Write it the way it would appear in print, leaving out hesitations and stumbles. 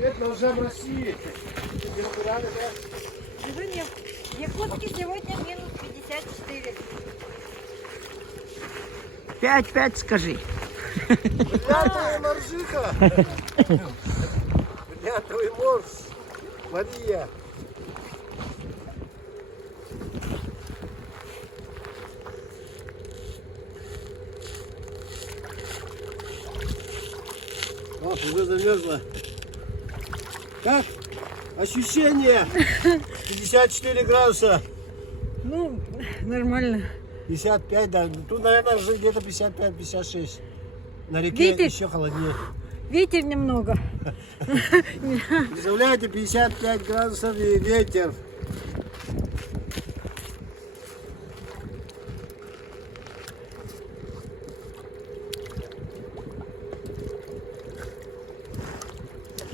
Это уже в России. Температура, да? Сегодня в Якутске сегодня минус 54. 5-5 скажи. Бриллиантовая моржиха. Бриллиантовый морж. Мария. О, уже замерзла. Как? Ощущение? 54 градуса. Ну, нормально. 55, да. Тут, наверное, уже где-то 55-56. На реке Видите? еще холоднее. Ветер немного. Представляете, 55 градусов и ветер.